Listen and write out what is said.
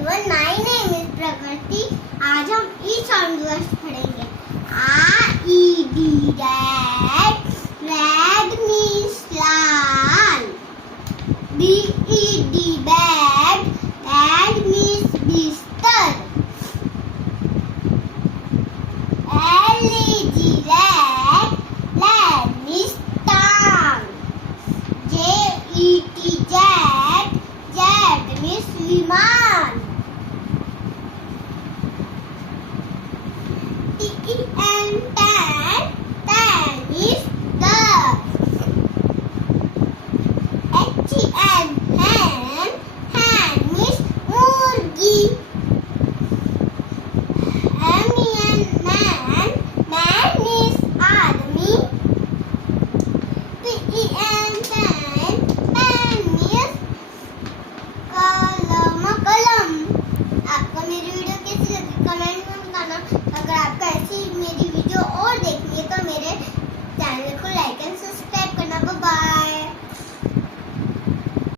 everyone, my name is Prakriti. आज हम ई sound words पढ़ेंगे. R-E-D red, red means लाल. B-E-D bed, bed means बिस्तर. L-E-G leg, leg means टांग. J-E-T jet, jet means विमान.